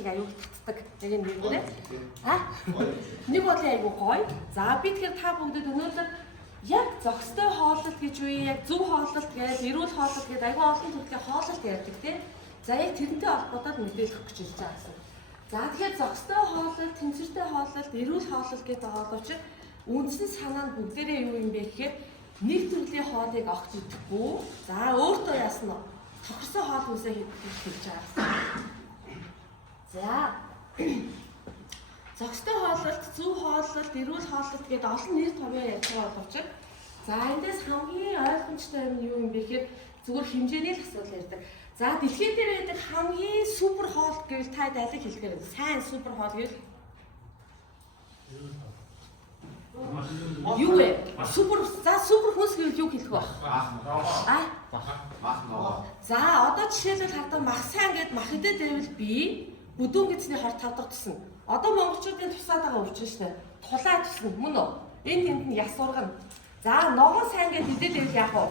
хийг аюул татдаг. Яг энэ нэгнээ. Нэг бодлоо аюул гоё. За би тэгэхээр та бүгдэд өнөөдөр яг зохистой хооллолт гэж үе, яг зөв хооллолт гэж, эрүүл хооллолт гэж аюул олон төрлийн хооллолт ярьдаг тийм. За яг тэрнтэй холбоотой мэдээлэл өгч ирж байгаа гэсэн. За тэгэхээр зохистой хооллолт, тэнцвэртэй хооллолт, эрүүл хооллолт гэдэг боловч үндсэн санаа нь бүгдээрээ юу юм бэ гэхээр нэг төрлийн хоолыг огт идэхгүй. За өөртөө яасан нь тохирсон хоол хүнсээ хийж байгаа. За зохистой хооллолт, зөв хооллолт, эрүүл хооллолт гэдэг олон нэр томьёо ярьж байгаа боловч за эндээс хамгийн ойлгомжтой юм юу юм бэ гэхээр зүгээр хэмжээний л асуудал ярьдаг. За дэлхийд дээр байдаг хамгийн супер хоол гэвэл та алиг хэлэхээр сайн супер хоол гэвэл юу вэ? Супер хүнс гэвэл юу хэлэх вэ? Мах ногоо. За одоо жишээлбэл хардаа мах сайн гэд мах идэд байвал би бүдүүн гэсний 25 дахь тусна. Одоо монголчуудын тусаад байгаа өвчин шнэ. Тулаа тусна мөн үү? Энэ тэнд нь яс ургана. За ногоо сайн гэд идэд байвал яах вэ?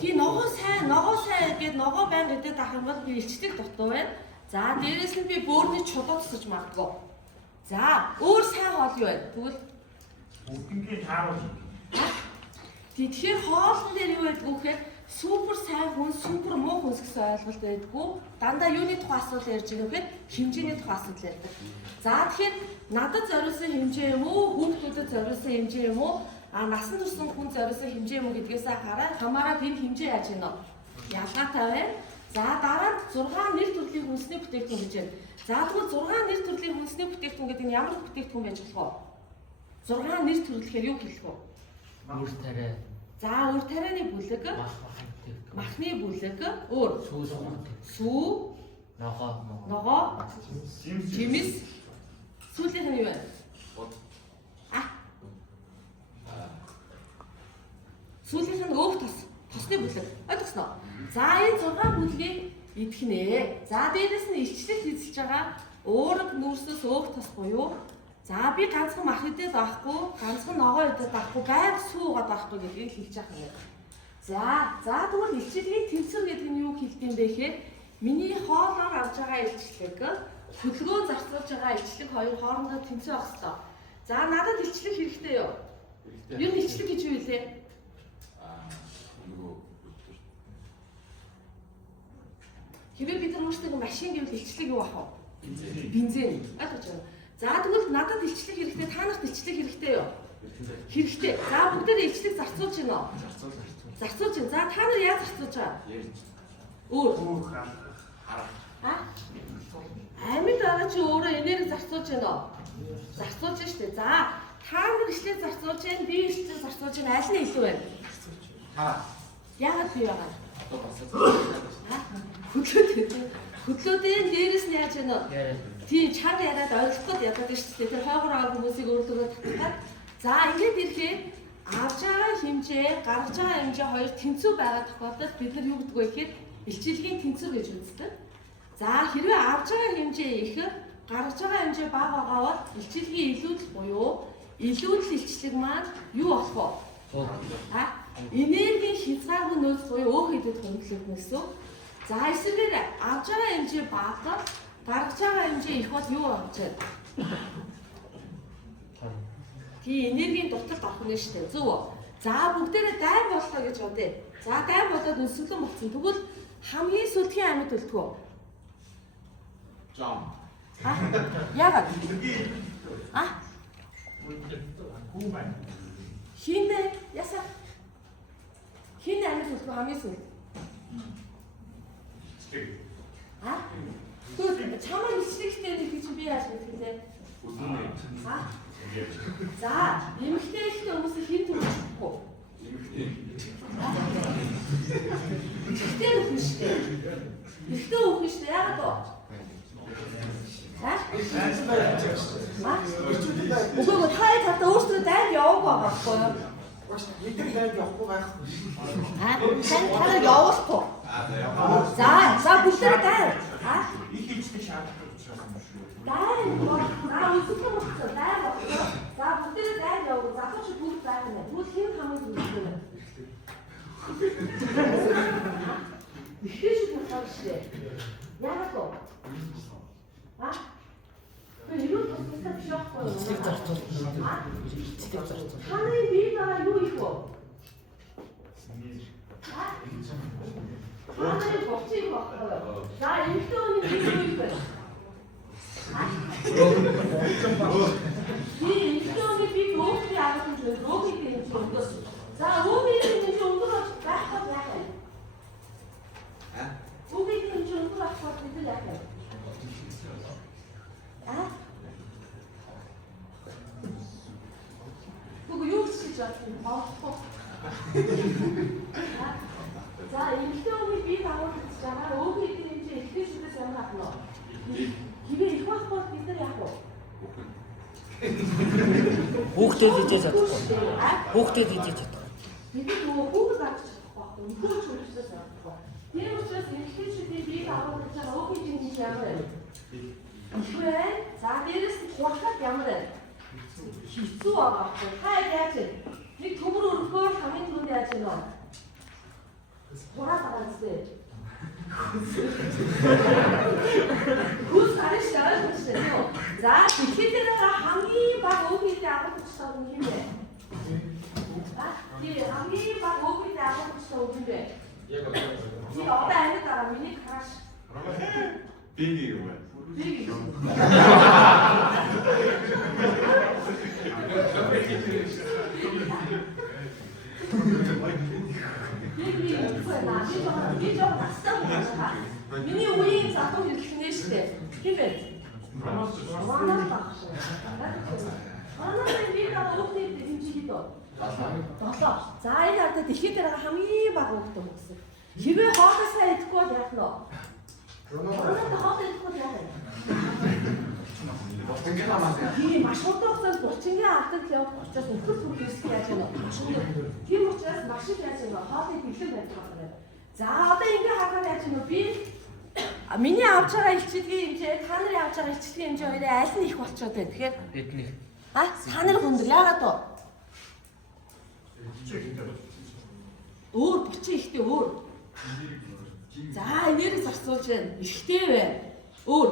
Тий ногоо сайн гэд ногоо байнг идэд авах юм бол би илчлэг дутуу байна. За дээрэс нь би бөөрний чулуу тусаж магадгүй. За өөр сайн хоол юу вэ? Тэгвэл бүгднгийн тааруул. Тэгэхээр хоолн дээр юу байдг вэ гэхээр супер сайн хүн, супер муу хүнс гэсэн ойлголт байдгүй. Дандаа юуны тухай асуудал ярьж байгаа гэхээр хэмжээний тухай асуудал ярьдаг. За тэгэхээр надад зориулсан хэмжээ юм уу, хүүхдүүдэд зориулсан хэмжээ юм уу, насан турсан хүн зориулсан хэмжээ юм уу гэдгээс хамаараад энэ хэмжээ яаж гинэ? Ялгаатай байна. За дараа нь 6 нэр төрлийн хүнсний бүтээгдэхүүн гэж байна. За тэгвэл 6 нэр төрлийн хүнсний бүтээгдэхүүн гэдэг нь ямар бүтээгдэхүүн байж болох вэ? 6 нэр төрөлхээр юу хэлэх вэ? Үр тариа. За үр тарианы бүлэг, махны бүлэг, өөр сүү, ногоо, жимс, сүүлийнх нь юу вэ? Сүүлийнх нь өөх тосны бүлэг. Ойлгосноо? За энэ 6 бүлгийг идэх нэ. За дээрэс нь илчлэл хийцэлж байгаа уураг нүүрсээс өөх тос буюу за би ганцхан мах идэд авахгүй, ганцхан ногоо идэд авахгүй, байнга суугаад авахгүй гэдгийг хэлж байгаа юм. За тэгвэл илчилгийн тэнцвэр гэдэг нь юу хэлдэг юм бэ гэхээр миний хоолоор авж байгаа илчлэг, хөдөлгөөн зарцуулж байгаа илчлэг хоёр хоорондоо тэнцвэр авах хэрэгтэй. За надад илчлэг хэрэгтэй юу? Юу илчлэг гэж юу вэ? Хэвээ бид нар өөрсдөө машин гэвэл илчлэг юу ах вэ? Бензин. Ойлгож байна. За тэгвэл надад илчлэг хэрэгтэй, та нарт илчлэг хэрэгтэй юу? Хэрэгтэй. За бүгдээ илчлэг зарцуулж гинэ үү? Зарцуулж гин. За та нар яаж зарцуулж байгаа? Өөр. Амьд байгаа чи өөрөө энерги зарцуулж гинэ үү? Зарцуулж штэ. За та нар илчлэг зарцуулж гин, би илчлэг зарцуулж гин, аль нь илүү байна? Яагаад би байгаа? Хөдлөөдөө дээрээс нь яаж гинэ? Тийм чанга яриад ойлгохгүй ядаад шүү дээ. Тэр хойгоор байгаа хүмүүсийг өөртөө татдаг. За ингээд ирэхээр авж байгаа хэмжээ, гаргаж байгаа хэмжээ хоёр тэнцүү байгаа тохиолдолд бид нар юу гэдэг вэ гэхээр илчилгийн тэнцүү гэж үздэг. За хэрвээ авж байгаа хэмжээ их, гаргаж байгаа хэмжээ бага байгаа бол илчилгийн илүүдэл буюу илүүдэл илчлэг маань юу болох вэ? Энергийн хязгааргүй нөөц буюу өөх идэд хөндлөлт гэсэн. За эсвэргээр авж байгаа хэмжээ бага, гаргаж байгаа хэмжээ их бол юу болж байна? Тий энергийн дуталд орох нь шүү дээ. Зөв үү? За бүгдээрээ дайн боллоо гэж бодъё. За дайн болоод өсвөлэн болсон. Тэгвэл хамгийн сүлтгийн амьд үлдэх үү? Жам. Яагаад? Хүү байна. Хин бэ? Ясаа? Хин амьд үлдэх хамгийн сүлт? Тэгвэл чамаа илчлэгтэй нэг гэж би яаж мэдэх вэ? За, эмэгтэй ихтэй хүмүүсийг хин төрүүлэхгүй. Эмэгтэй хүн шүү дээ. Эмэгтэй хүн шүү дээ. Яагаад вэ? Үгүй та цаатаа өөрсдөө дайнд явах байхгүй юу? Бидний дайнд явахгүй байхгүй. Та явахгүй. За бүгдээ дайнд. Их хэмждэг шаардлагатай учраас юм шүү. Дайнд үзүүлэх юм байна. Дайнд. За бүгдээ дайнд явах. Залууч бүгд дайнд байна. Бүгд хин хамгийн зүгт байна. Ихэж болохоор шүү дээ. Яагаад вэ? А? Тэр юу тусгай биш байхгүй юу? Цэцэг зарцуул. Цэцэг зарцуул. Ханы бие байгаа юу их вэ? Ханы бохцыг байхгүй юу? За эмэгтэй хүний бие юу их вэ? 이 인격이 비 도움이 안 되는 로기 되는 정도. 자, 로기 되는 정도로 약간 약간. 로기 되는 정도로 약간 약간. 아? 그거 욕시죠? 자, 인격이 비 나오잖아. 로기 되는 게 이렇게 주도 생각나. 집에 이거 한번 있더라고. Хүүхдүүд идэж чадахгүй. Хүүхдүүд идэж чадахгүй. Бид нөгөө хүүхэд авч чадахгүй. Хүүхэд чөлөөсөөс авахгүй. Тэр учраас эмэгтэйчүүдийн биеийг авах гэж байгаа өөгийн жинхэнэ ямар вэ? Ихвээ за дээрээс нь хурахад ямар вэ? Хэцүү байгаа байхгүй. Та яаж вэ? Нэг төмөр өргөөр хамгийн түрүүнд яаж вэ? Хураад байгаа зү. Хүс хариш шаарч байна. За тэгэхээр хамгийн баг өөгийн авах гэж байгаа юм бэ? 이 암이 막 먹을 때 아무 것도 없는데 이 어디 아니까 미니 카시 비행기 뭐야? 비행기 뭐야 나 이게 좀 낯선 미니 우리 자동 이렇게 내시대 힘을 하나는 비가 어디 임지기도 Долоо. За энэ хардаа дэлхийд байгаа хамгийн бага хүүхдээ өгсөн. Хэвээ хоолойсоо идэхгүй бол яах нь? Хоолойсоо хоол идэхгүй яах вэ? Босчингийн хамаатай. Тийм маш хурдан хугацаанд босчингийн алдаг явах учраас нөхөр зүрх хийх яаж байна? Тийм учраас маш их яаж байна? Хоолыг бэлэн байж байгаа юм. За одоо ингэ харахад яаж байна вэ? Би миний авч байгаа илчилгээ хэмжээ, та нарын авч байгаа илчилгээ хэмжээ хоёроо аль нь их болчиход байна? Тэгэхээр Бидний. та нар хүндэр яагаад вэ? Өөр бучин ихтэй өөр. За энерги зарцуулж байна. Ихтэй байна. Өөр.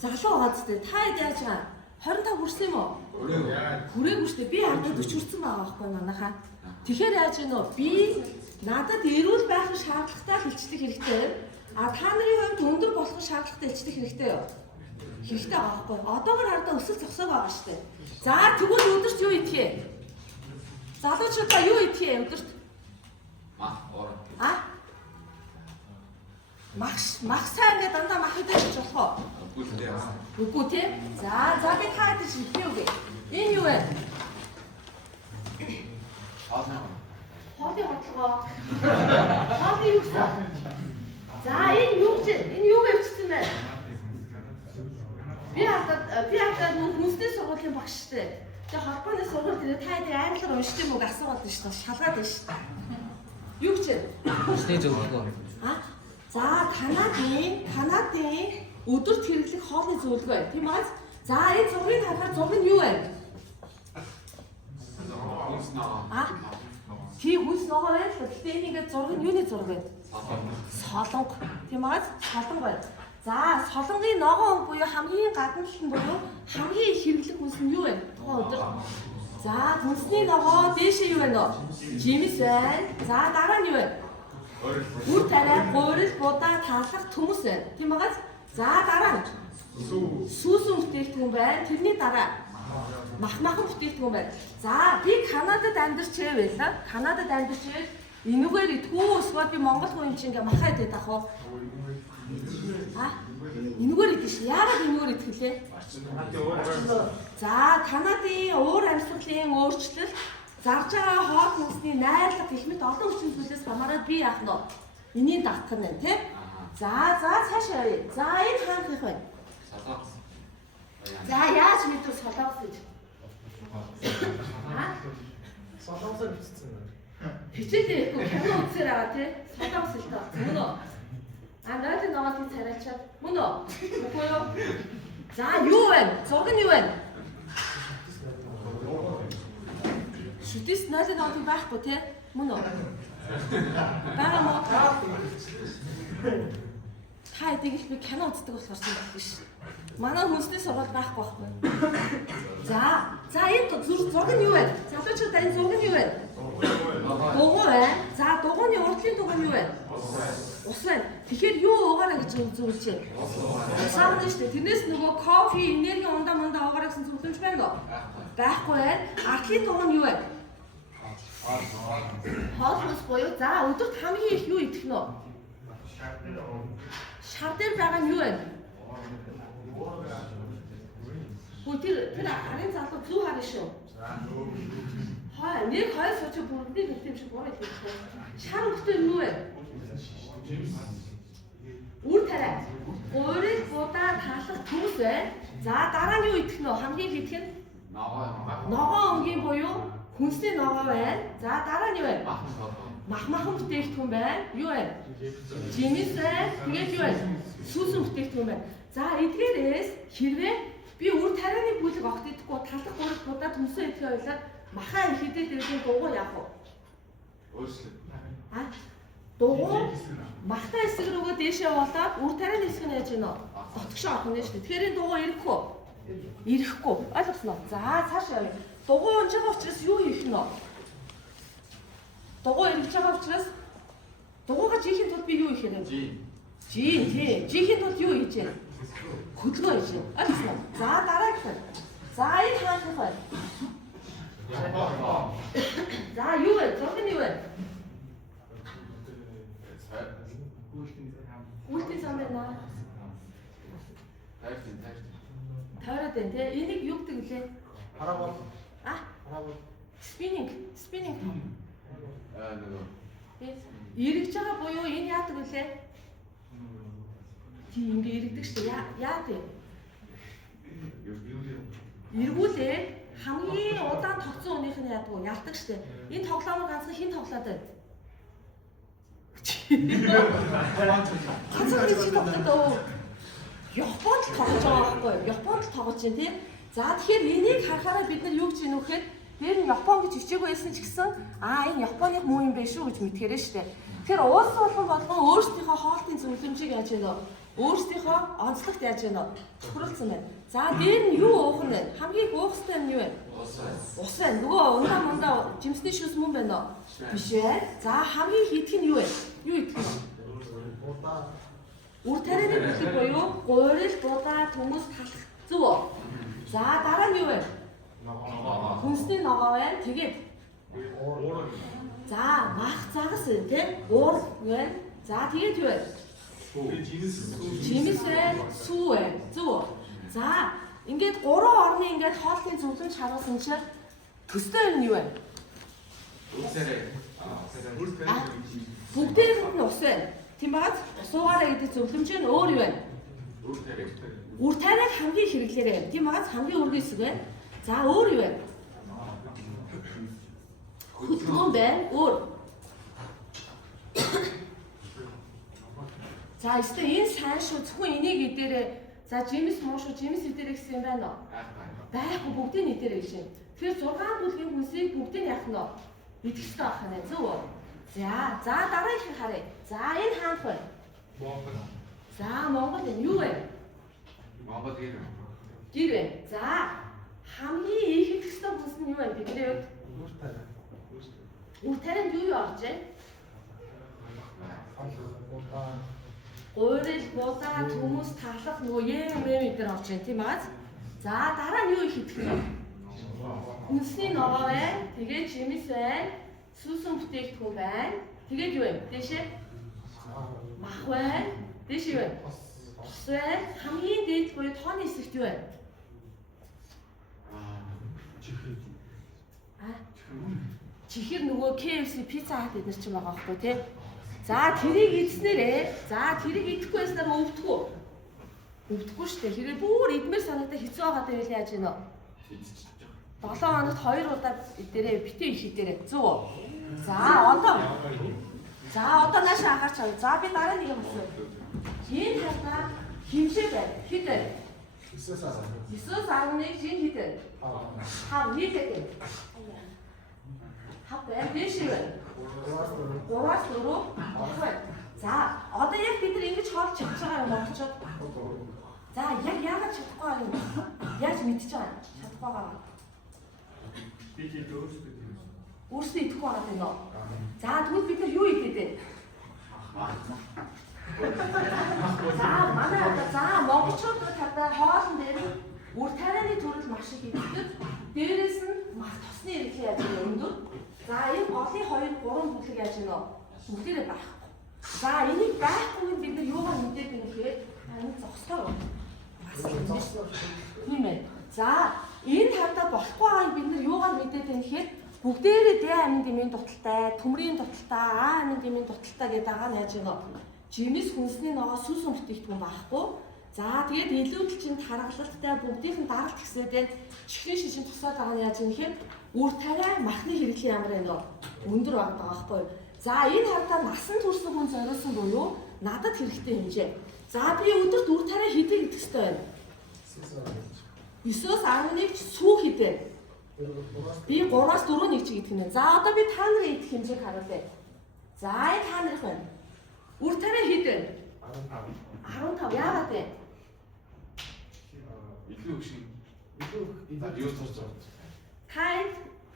Залуу байгаа зү. Та яаж байгаа? 25 хүрсэн юм уу? Хүрээгүй шүү дээ. Би ардаа 40 хүрсэн байгаа байхгүй манайхаа. Тэгэхээр яаж гэнэ вэ? Би надад эрүүл байх шаардлагатай хилчлэх хэрэгтэй. А та нарын хувьд өндөр болох шаардлагатай хилчлэх хэрэгтэй юу? Хэрэгтэй байгаа байхгүй. Одоогоор ардаа өсөл зогсоо байгаа шүү дээ. За тэгвэл өдөрт юу идэх вэ? Залуучуудаа юу идэх вэ өдөрт? Мах сайн ингээд дандаа мах идэж болох уу? Үгүй тийм. За би та идэж идэх үү гэ. Энэ юу вэ? Хоолны бодлого. Хоолны юу вэ? За энэ юу гэж? Энэ юу гэвчсэн бэ? Би хатад нүсний сургуулийн багш штэ. Тэгээ холбооны сургууль дээр та хэд англиар уншиж юм уу асуугаад байна шүү дээ. Шалгаад байна шүү дээ. Юу гэж? Хүчтэй зөвлөгөө. За Канадын өдөрт хэрэглэх хоолны зөвлөгөө тийм үү? За энэ зургийг харахад зураг нь юу вэ? Тийм хүнс ногоо байна л. Гэхдээ энэ ингээд зураг нь юуны зураг вэ? Солонго. Тийм үү? Солонго байна. За солонгийн ногоон буюу хамгийн гадна талын буюу хамгийн их хэрэглэх хүнс нь юу вэ? Тухайн өдөр. За хүнсний ногоо дээшээ юу байна вэ? Жимс байна. За дараа нь юу вэ? Үр тариа, гурил, будаа, таалах, төмөс байна. Тийм үү? За дараа нь сүүсүн бүтээгдэхүүн байна. Тэрний дараа махмахан бүтээгдэхүүн байна. За би Канадад амьдарчээ байлаа. Канадад амьдарчээ энүүгээр идэхгүй эсвэл би Монгол хүн юм чи ингээ махаа идэх ах уу? Энүүгээр идэх ш. Яагаад энүүгээр идэх вүлээ? За Канадын уур амьсгалын өөрчлөлт зарж байгаа хоол хүнсний найрлага гэх мэт олон хүчин зүйлээс хамаарат би яах нь энийг давтах нь байна тийм. За цаашаа явъя. За энэ хаанх их байна? За яаж мэдвэл солонгос гэж? Солонгосоор бичсэн байна. Хичээлээ ихгүй кино үзсээр байгаа тийм. Солонгос л таа. Мөн үү? Нойлын ногоодын царайчаад мөн үү? Үгүй юу? За юу вэ? Зураг нь юу вэ? Шүтээс нойлын ногоодын байхгүй тийм. Мөн үү? Бага мó. сайдыг л би кино үздэг болохоор юм байна шүү. Манай хүнсний сургууль байхгүй байхгүй. За энэ зураг нь юу вэ? Залуучуудаа энэ зураг нь юу вэ? Дугуй байна. За дугуйны урдлын дугуй нь юу вэ? Ус байна. Тэгэхээр юу уугаараа гэж зөвлөж байна? Усаа шүү дээ. Тэрнээс нөгөө кофе, энерги ундаа уугаараа гэсэн зөвлөмж байна уу? Байхгүй байна. Артлын дугуй нь юу вэ? Хоолмос буюу за өдөрт хамгийн их юу идэх нь вэ? Шар дээр байгаа нь юу вэ? Тэр арын залуу зүү харна шүү. Нэг хоёр сууч бүрдээ нэг юм шиг буруу хэлсэн. Шар өгтөө юу вэ? Үр тариа. Гурил будаа талах төс байна. За дараа нь юу идэх нь вэ? Хамгийн их идэх нь ногоо өнгийн буюу хүнсний ногоо байна. За дараа нь юу вэ? Махмахан бүтээгдэхүүн байна. Юу вэ? Жимс байна. Тэгээд юу вэ? Сүүсэн бүтээгдэхүүн байна. За эдгээрээс хэрвээ би үр тарианы бүлэг огт идэхгүй талах гурил будаа төмсөө идэхээ ойлоод махаа их идээд ирсэн дугуй яах вэ? Өөрчлөлт. Дугуй махтай хэсэг рүүгээ дээшээ болоод үр тарианы хэсэг нь яаж гинэ? Дотгошоо авах нь шүү дээ. Тэгэхээр энэ дугуй ирэхгүй. Ирэхгүй. Ойлгосноо. За цаашаа явъя. Дугуй унж байгаа учраас юу хийх нь вэ? Дугуй ирж байгаа учраас дугуйгаа жихийн тулд би юу хийх вэ? Жин тий. Жихийн тулд юу хийж вэ? Хөдөлгөөн хийж байна. Ойлгосноо. За дараагийн. За энэ хаалт байна. За юу вэ? Зураг нь юу вэ? Үлдэн сан байна. Тойроод байна тий. Энийг юу гэдэг вүлээ? Парабол. Spinning. Иргэж байгаа буюу энэ яадаг вүлээ? Тий ингэ иргэдэг шүү дээ. Яа тий? Эргүүлээ хамгийн удаан тогтсон хүнийх нь яадаг вэ? Ялдаг шүү дээ. Энэ тоглоомыг ганцхан хэн тоглоод байна? Ганцхан нэг чи тоглоод оо. Японд тоглож байгаа байхгүй юу? Японд тоглож чинь тий. За тэгэхээр энийг харахаараа бид нар юу гэж юм вэхээр дээр нь Япон гэж хичээг байсан ч гэсэн энэ Японы муу юм биш үү гэж мэдгээрээ шүү дээ. Тэгэхээр улс болгон өөрсдийнхөө хоолтын зөвлөмжийг яаж яана вэ? Өөрсдийнхөө онцлогт яаж яана вэ? Тохируулсан байна. За дээр нь юу уух нь вэ? Хамгийн уухстай нь юу вэ? Ус байна. Нөгөө ундаа жимсний шүс мөн байна уу? Биш ээ. За хамгийн их идэх нь юу вэ? Юу идэх нь? Үр тарианы бүлэг буюу гурил, будаа, төмөс талах зүв үү? За дараа нь юу вэ? Хүнсний ногоо байна. Тэгээд за мах загас байна тий. Уур байна. За тэгээд юу вэ? Жимс байна. Сүү байна. Зүв үү? За ингээд гурван орны ингээд хоолтын зөвлөмж харуулсан чинь төстэй нь юу вэ? Бүгдээрэнд нь ус байна. Тийм бааз усуугаараа гэдэг зөвлөмж нь өөр юу вэ? Үр тариаг хамгийн хэрэглээрэй. Тийм бааз хамгийн өргөн хэсэг байна. За өөр юу вэ? Хөдөлгөөн байна. Өөр. За эсвэл энэ сайн шүү. Зөвхөн энийг идээрээ. За жимс муу шүү. Жимс идээрээ гэсэн юм байна уу? Байхгүй бүгдийг нь идээрээ гэж юм. Тэгэхээр 6 бүлгийн хүнсийг бүгдийг нь яах нь вэ? Идэх хэрэгтэй байх нь зөв үү? За дараагийн харъя. За энэ хаант вэ? Монгол. За Монгол энэ юу вэ? Монгол гэр. Гэр вэ? За хамгийн их идэх хэрэгтэй хүнс нь юу вэ? Бидний хувьд үр тарианд юу орж байна? Гурил, будаа, төмөс, талах нөгөө юм дээр орж байна тийм аа. За дараа нь юу их идэх вэ? Хүнсний ногоо байна. Тэгээд жимс байна. Сүүсэн бүтээгдэхүүн байна. Тэгээд юу вэ? Дэшээ мах байна. Дэшээ юу вэ? Ус байна. Хамгийн дээд буюу тооны хэсэгт юу вэ? Чихэр нөгөө KFC пицца хат эднэр ч юм байгаа байхгүй тий. За тэрийг идснээрээ. За тэрийг идэхгүй байснаар өвдөггүй. Өвдөхгүй шүү дээ. Хэрэг бүр идмэр санагдаа хэцүү байгаа дээр яаж ийнө? 7 хоногт 2 удаа дээрээ битээ их идээрээ. Зүг үү? За одоо нааш анхаарч байгаа. За би дараа нэг юм асууя. Жин хатаа хэмжээ байна. Хэд вэ? 9.1 жин хэд вэ? 5 нийтэд. Хав байна. Дэшээ байна. 3-4 байна. За одоо яг бид нар ингэж хоол чигч байгаа чадахгүй юм болчиход. За яг яагаад чадахгүй байгаа юм? Яаж мэдчихэж байгаа юм? Чадахгүй байгаа. Би ч өөрсдөө тийм. Өөрсдөө идэхгүй байгаа тийм үү? За тэгвэл бид нар юу идэв дээ? За манай за монголчууд талаа хоолн дээр үр тарианы төрөл маш их иддэг. Дээрээс нь мах тосны эрхлээ яаж юм өндөр. За энэ голын 2 3 бүлэг яаж юм бэ? Бүгдээрээ байхгүй. За энийг байхгүй бид нар юугаар мэдээд юм гэхээр энэ зогсдоо. Тийм ээ. За энэ хавтаа болохгүй байгааг бид нар юугаар мэдээд юм гэхээр бүгдээрээ Д амин дэмийн дуталтай, төмрийн дуталтай, А амин дэмийн дуталтай гэдэг байгаа нь яаж юм бэ? Жимс хүнсний ногоо сүс өмтгийгдэн байхгүй. За тэгээд илүүдэл чинь таргалалттай бүгдийнх нь даралт гэсэдээ чихрийн шишин тусаад байгаа нь яаж юм гэхээр үр тариа махны хэрэглээ ямар байна вэ? Өндөр байгаа байхгүй юу? За энэ хавтаа насан турсан хүн зориулсан буюу надад хэрэгтэй хэмжээ. За би өдөрт үр тариа хэдий идэх ёстой байна? 9-өөс 11 сүү хэдээ. Би 3-аас 4 нэг чиг идэх юм. За одоо би та нарын идэх хэмжээг харуулъя. За энэ та нарыг байна. Үр тариа хэд вэ? 15. Яагаад вэ? Илүү их шиг. Илүү юу турж байгаа. Та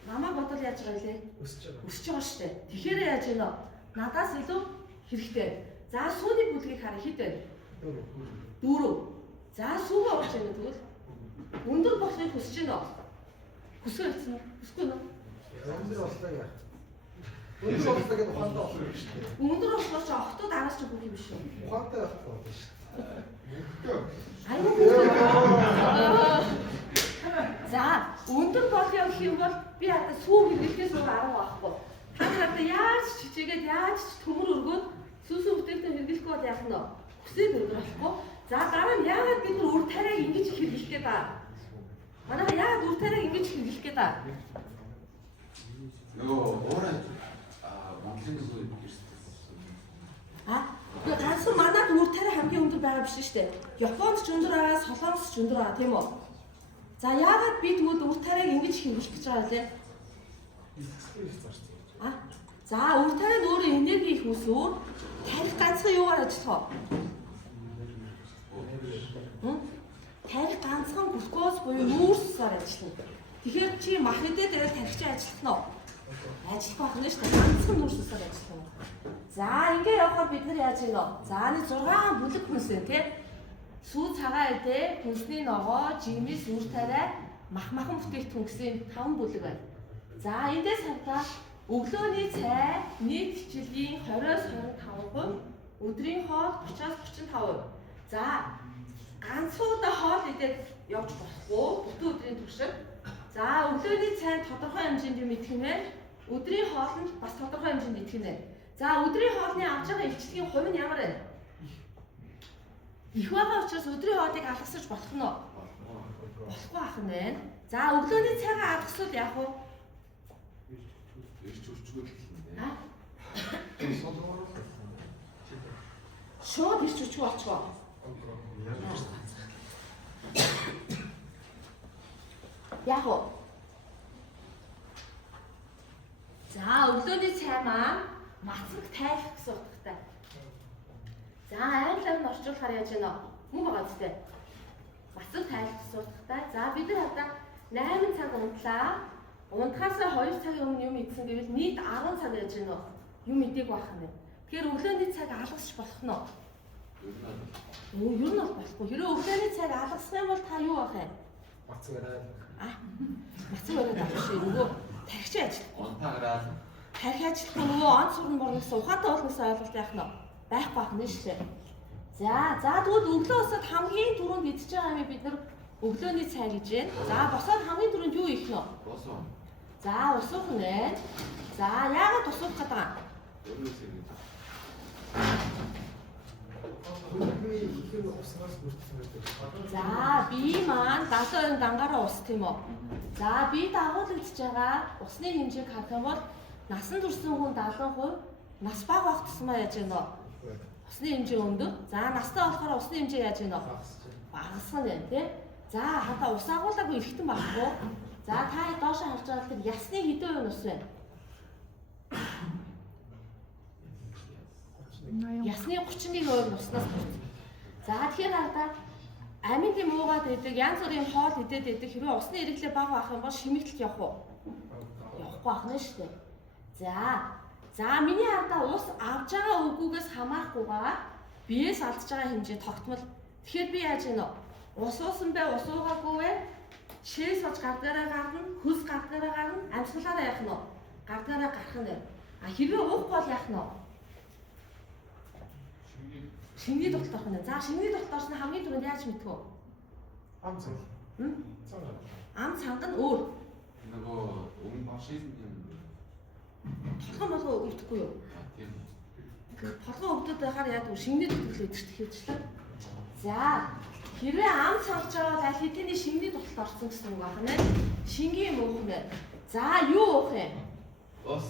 намайг бодвол яаж байгаа лээ? Өсөж байгаа шүү дээ. Тэгэхээр яаж гэнэ? Надаас илүү хэрэгтэй. За сүүний бүлгийг харъя хэд вэ? 4. За сүүгээ олж яана тэгвэл өндөр болохыг хүсэж байна уу? Хүсэж байна. Хүсэхгүй нөө? Өндөр боллоо яа. Өндөр боллоо гэдэг ухаантай болох юм шүү дээ. Өндөр болохоор ч охтууд араас ч үгүй юм шүү. Ухаантай байхгүй болно шүү дээ. Аюу. За өндөр болох юм хэм бол би одоо сүү хэрэглээс өөр арга байхгүй. Та нартай яаж чичээгээд яаж төмөр өргөөд сүс өвдөлтөд хэрэглэхгүй бол яах нь вэ? Хүсээд өндөр болохгүй. За дараа нь яагаад бид нар үр тариаг ингэж хэрэглэх гээд байгаа? Манай яагаад үр тариаг ингэж хэрэглэх гээд байгаа? Нөгөө уурай Монголын зүйл ирсэн. Тэгээ ганцхан манайд үр тариа хамгийн өндөр байгаа биш шүү дээ. Японд ч өндөр байгаа, Солонгос ч өндөр байгаа тийм үү? За яагаад би тэгвэл үр тариаг ингэж хэрэглэх гэж байгаа вэ? За үр тариа нь өөрөө энерги их үсвэр тарих ганцхан юугаар ажиллах вэ? Тарих ганцхан глюкоз буюу нүүрсээр ажиллана. Тэгэхээр чи мах идээд ирэл тарих чи ажиллах нь уу? Ажиллах байх нь шүү дээ. Ганцхан нүүрсээр ажиллах нь. За ингээ явахаар бид нар яаж гинэ? За нэг 6 бүлэг хүнс вэ тий? Сүү цагаан эдээ, хүнсний ногоо, жимс, үр тариа, махан бүтээгдэхүүн гэсэн 5 бүлэг байна. За эндээс хавтаа өглөөний цай нийт хичээлийн 20-25%, өдрийн хоол 30-35%. За ганцхан хоол идээд явж болохгүй бүтэн өдрийн туршид. За өглөөний цай тодорхой хэмжээнд юм идэх юм байна. Өдрийн хоол нь бас тодорхой хэмжээнд идэх юм байна. За өдрийн хоолны авч байгаа илчлэгийн хувь нь ямар вэ? Их байгаа учраас өдрийн хоолыг алгасаж болох нь уу? Болохгүй ах нь байна. За өглөөний цайгаа алгасвал яах вэ? Ирч өчгөл гэх юм. Шууд ирч өчгөө очихоо. Яах вэ? За өглөөний цай маань мацаг тайлах гэсэн утгатай. За англиар нь орчуулахаар яаж гэнэ? Мөн байгаа зү. Мацаг тайлах гэсэн утгатай. За бид нар одоо 8 цаг унтлаа. Унтахаас 2 цагийн өмнө юм идсэн гэвэл нийт 10 цаг яаж гэнэ? Юм идээг байх юм байна. Тэгэхээр өглөөний цаг алгасч болох нь уу? Юу нь болохгүй. Хэрэв өглөөний цаг алгасах юм бол та юу авах вэ? Мацаг арай. Мацаг өрөөд авах шиг нөгөө тархич ажил. Онтаагаараа Тархи ажиллах нөгөө он сурн борноос ухаантай болгоноос ойлголт яах нь байхгүй байх нь шүү дээ. За тэгвэл өглөө босоод хамгийн түрүүнд идчихэж байгаа юм бид нар өглөөний цай гэж байна. За босоод хамгийн түрүүнд юу ийх нь вэ? босоо. За усуух нь байна. За яагаад усуух гэдэг юм? Өөрөөсөө ингэ. Хөлбөмбөгийн ихэнх уснаас бүрдсэн байдаг. За бие маань 70% дангаараа ус тийм үү? За бие дагуулж байгаа усны хэмжээг харах юм бол насан турсан хүн 70%, нас бага байх тусмаа яаж гэнэ? Усны хэмжээ өндөр. За настай болохоор усны хэмжээ яаж гэнэ? Багасгах нь байна тий. За хата ус агуулаагүй эргэтэн байхгүй. За та доош харж байгаа тэр ясны хэдэн хувийн ус вэ? Ясны 31% уснаас бүрдсэн. За тэгэхээр хараа амин тийм уугаад идэг, янз бүрийн хоол идээд идэг. Хэрвээ усны хэрэглээ бага байх юм бол шимэгдэлт явах уу? Явахгүй байна шүү дээ. За миний хараа ус авж байгаа үгүйгээс хамаарахгүйгээр биеэс алдж байгаа хэмжээ тогтмол. Тэгэхээр би яаж ийнө? Ус уусан бай, ус уугаагүй бай. Шээс болж гардаараа гарна, хөлс гардаараа гарна, амьсгалаараа яах нь вэ? Гардаараа гарах нь. Хэрвээ уухгүй бол яах нь вэ? Шингний тогтолт авах нь. За шингний тогтолтоос нь хамгийн түрүүнд яаж мэдэх вэ? ам цаг. Ам цанга нь өөр. Нөгөө өмнө башин юм. Толгой молгоо өгдөхгүй юу? Тийм. Толгой өгдөд байхаар яадаг вэ? Шингний тогтолт өдөрт хийжлээ. За хэрвээ ам цангаж байгаа бол аль хэдийн шингний тогтолт орсон гэсэн үг байна. Шингийн уух нь. За юу уух юм? Ус.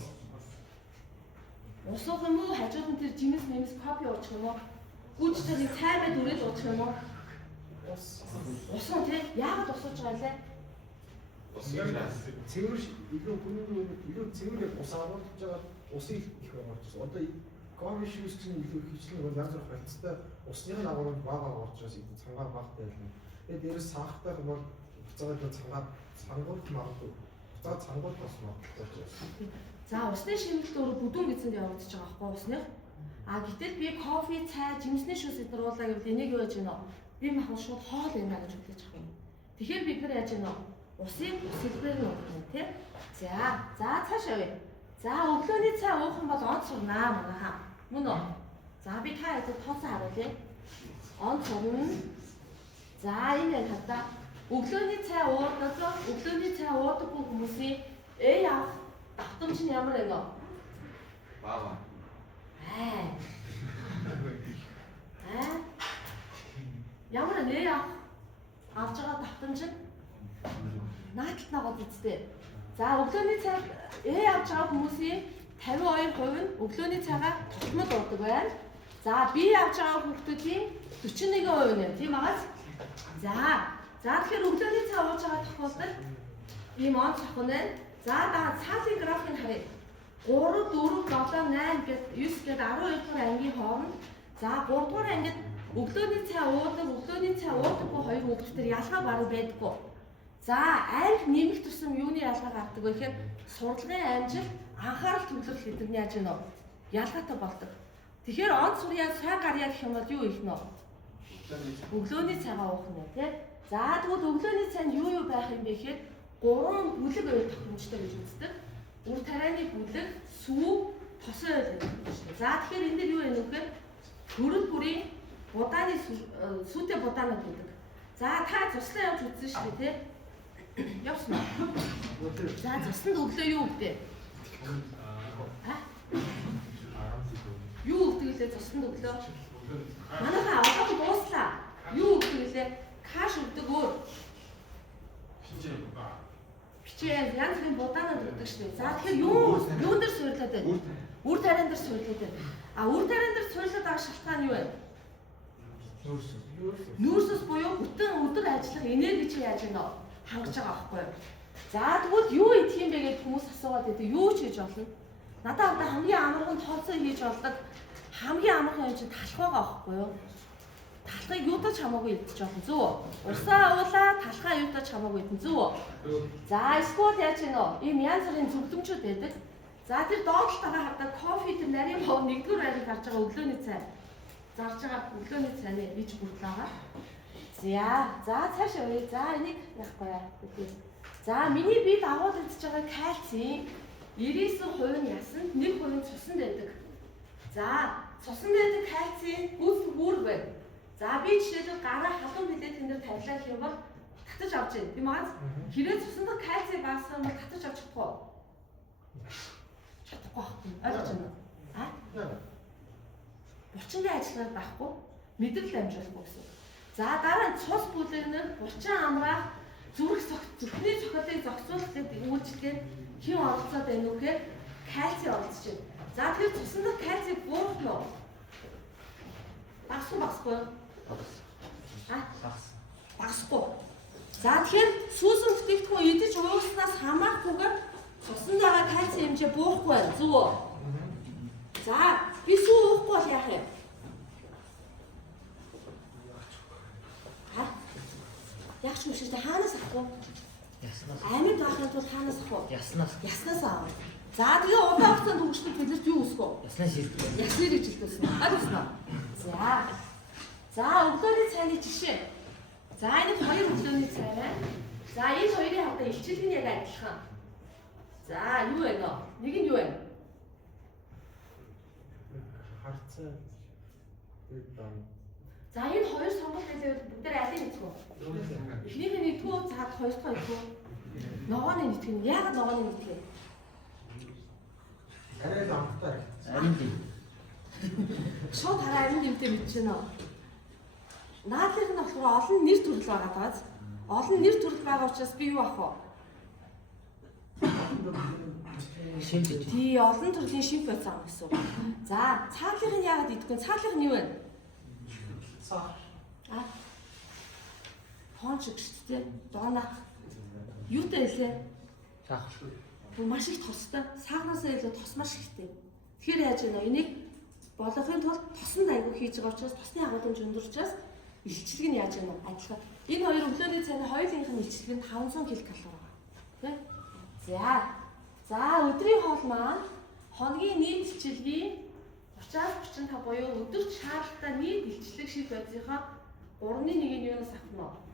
Ус уух юм уу? Хажууд нь тэр жимс мэмс кофе уучих юм уу? Гүйцэтгэх нэг цаймаа дүрээд уучих юм уу? Ус уу тий? Яагаад ус ууж байгаа лээ? Цэвэр илүү хүнээр илүү цэвэр ус аваад байгаа усыг их аваарч байна. Одоо кофе шүүс чинь илүү хичлэн бол янз бүр хальцтай усны агуулгад бага орж байгаа цангаа багтай байлаа. Тэгээд дээрээс саахтай бол буцаагаад цангууд магадгүй. Буцаад цангууд бас магадгүй. За усны шимэлт өөрөө бүдүүн гэсэнд явагдаж байгаа байхгүй усных. Гэтэл би кофе, цай, жимсний шүүс эдгээр уулаа гэвэл энийг юу яаж гэнэ? Би махад шууд хоол байна гэж үзэж байгаа юм. Тэгэхээр бид нар яаж гэнэ? Усыг сэлбэрээр нь уух юм тий. За цааш явъя. За өглөөний цай уух юм бол онц сурнаа манайхаа. Мөн үү? За би та хэд тооцоо харуулъя. Онц сурна. За энэ хата өглөөний цай уудаггүй хүмүүсийн явах давтамж нь ямар байна вэ? Баава. Ямар нэ явах авж байгаа давтамж нь нааталт нагаад үсттэй. За өглөөний цай авч байгаа хүмүүсийн 52% нь өглөөний цайгаа тогтмол уудаг байна. За би авч байгаа хүмүүсийн 41% нь тийм байгаас. За тэгэхээр өглөөний цай ууж байгаа тохиолдолд ийм онц охин байна. За цаалын графикийг харъя. 3, 4, 7, 8 гээд 9 гээд 12 дугаар ангийн хооронд за 3 дугаар ангид өглөөний цай уудаггүй хоёр хүүхэд төр ялгаа бараг байдаггүй. За аль нэмэх тусам юуны ялгаа гардаг вэ гэхээр сурлагын амжилт, анхаарал төвлөрөл гэдэг нь яаж вэ? Ялгаатай болдог. Тэгэхээр онц сурьяа сайн гарьяа гэх юм бол юу их нөө? Өглөөний цайгаа уух нь тий. За тэгвэл өглөөний цайнд юу байх юм бэ гэхээр 3 бүлэг ойл тохиромжтой гэж үздэг. Үр тарианы бүлэг, сүү, тосон ойл гэдэг юм шүү дээ. За тэгэхээр энэ дээр юу вэ нөхөр? Төрөл бүрийн будааны сүүтэй будаанууд гэдэг. За та цуслаа явж үзсэн шүү дээ тий. Явсан уу? За цусланд өглөө юу өгдөө? Юу өгдөг лээ цусланд өглөө? Манайхаа одоо дууслаа. Юу өгдөг лээ? Каш өгдөг өөр. Бичээ янз бүрийн будаанууд өгдөг шүү дээ. За тэгэхээр юу дээр суйрлаад байна? Үр тариан дээр суйрлаад байна. Үр тариан дээр суйрлаад байгаа шалтгаан юу вэ? Нүүрсэс буюу бүтэн өдөр ажиллах энерги чи яаж гэнэ? Хангаж байгаа байхгүй юу? За тэгвэл юу идэх юм бэ гэж хүмүүс асуугаад байдаг. Юу ч хийж болно. Надад одоо хамгийн амархан тооцоо хийж болдог. Хамгийн амархан юм чи талах байгаа байхгүй юу? Талхыг юудаж хамаагүй идэж болно зү? Усаа уулаа талхаа юудаж хамаагүй идэн зү? За эсвэл яаж гэнэ? Ийм янз бүрийн зөвлөмжүүд байдаг. За тэр доотлолт байгаа хадаа кофе тэр нарийн боо нэгдүгээр байрыг гарч байгаа өглөөний цай. Зарж байгаа өглөөний цайны иж бүртэл байгаа. За цааш явъя. За энийг яахгүй яа. За миний бид агуулж идэж байгаа кальцийн 99% нь ясанд 1% нь цуснд байдаг. За цуснд байдаг кальцийн үүрэг байна. За би жишээлбэл гараа халуун билет тэн дээр тавилаа гэх юм бол татаж авч байна. Тийм аа. Хэрэг цуснд кальций багасгах юм бол татаж авч чадахгүй. Чадахгүй. Ойлгож байна уу? Булчингийн ажиллагаа байхгүй, мэдрэл амжуулахгүй гэсэн. За дараа нь цус бүлэгнэр булчин амраах зүрхний цохилтыг зохицуулах гэдэг үйлчлэгээр хэн оролцоод байна уу гэхээр кальций оролцож байна. За тэгэхээр цуснд кальций буурах нь уу? Багасгүй. Багасгүй. За тэгэхээр сүүсэн бүтээгдэхүүн идэж ууснаас хамаарахгүйгээр цуснд байгаа кальций хэмжээ буурахгүй байна. Зүг үү? За би сүү уухгүй бол яах юм? авах шүвштэй хаанаас авах вэ? Яснаас. Амьд авахын тулд хаанаас авах вэ? Яснаас. Яснаас авах. За тэгээ удаан хугацаанд хөгжлөд биднэрт юу өсгөө? Яснаас ирдэг. Ясныг жилдүүлсэн. Ойлгосноо? За өглөөний цайны жишээ. За энэ хоёр өглөөний цай байна. За энэ хоёрын хавтаа илчилгээ нь яг адилхан. За юу вэ нөө? Нэг нь юу вэ? Харцаа. За энэ хоёр сонголт хэлээд бүгд алийг нэтгэв. Эхнийх нь нэгдгүү, цаад хоёр дахь нэгдгүү. Ногооны нэтгэв. Яагаад ногооны нэтгэв? Арай л амттай. Арин дэм. Шууд хараа арин дэмтэй мэдчихэв нөө. Наадлынх нь болохоор олон нэр төрөл байгаа даа. Олон нэр төрөл байгаа учраас би юу авах вэ? Шимжиж. Тий, олон төрлийн шимп байсан гэсэн үг. За, цаадлынх нь яагаад идэхгүй? Цаадлынх нь юу вэ? Цаа. Хоон шиг шүү дээ. Доонах. Юутай хэлээ? Цаах. Маш их тостой. Саагнаасаа илүү тос маш ихтэй. Тэгэхээр яаж вэ? Энийг болгохын тулд тоснд аягүй хийж байгаа учраас тосны агуулгын өндөрчөөс илчлэг нь яаж вэ? Адилхан. Энэ хоёр өглөөний цайны хоёулынх нь илчлэг нь 500 ккал байгаа. Тэ? За өдрийн хоол маань хоногийн нийт илчилгээ 30-35 буюу өдөрт шаардлагатай нийт илчлэг шиг байдлынхаа 3/1-ийг юунаас авах нь?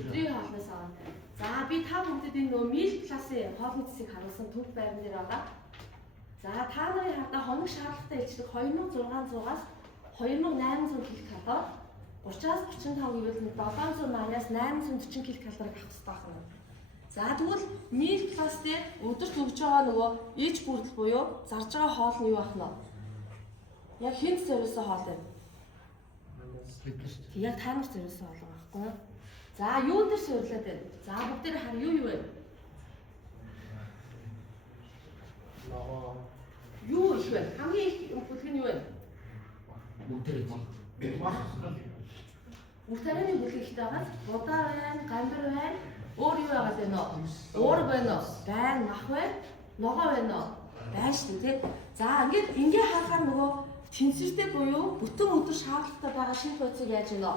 Өдрийн хоолноос авах. За би та бүхэнд энэ нөө мил классын хоолны цэцгийг харуулсан төв байран дээр байгаа. За та нарын хавтаа хоног шаардлагатай илчлэг 2600-аас 2800 ккал. 30-аас 35 гэвэл 700-аас 840 ккал авах хэрэгтэй байна. За тэгвэл мил класс дээр өдөрт өгж байгаа нөгөө ээж бүрдэл буюу зарж байгаа хоол нь юу ах нь? Яг хинт зориулсан хоол юм. Яг та нар зориулсан хоол байхгүй юу? За юу дээр суйрлаад байна? За бүгдээр хар юу вэ? Ногоо. Юу их вэ? Хамгийн их бүлэг нь юу вэ? Бүгдээ. Мөхтөрийн бүлэг ихтэй байгаа. Будаа байна, гамбар байна. Өөр юу байгаа вэ нөө? Өөр байна уу? Байн, мах байна. Ногоо байна уу? Байна шүү дээ. За ингээд харахаар нөгөө тэнцвэртэй буюу бүтэн өдөр шаардлагатай байгаа шинэ бодисыг яаж гинэ?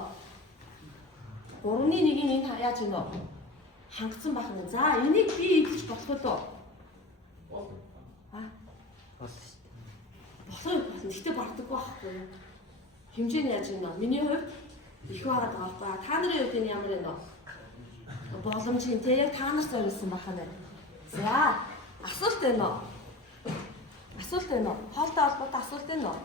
3/1-ийг энэ яаж гинэ? Хангацсан байх нь. За энийг би идэж болох уу? Болох юм байна. Гэтэ бардаггүй байхгүй юу? Хэмжээ нь яаж гинэ? Миний хувьд их байгаад байгаа байхгүй. Та нарын хувьд энэ ямар вэ? Боломжийн те яг та нар зориулсан байна. За асуулт байна уу? Асуулт байна уу? Хоолтой холбоотой асуулт байна уу?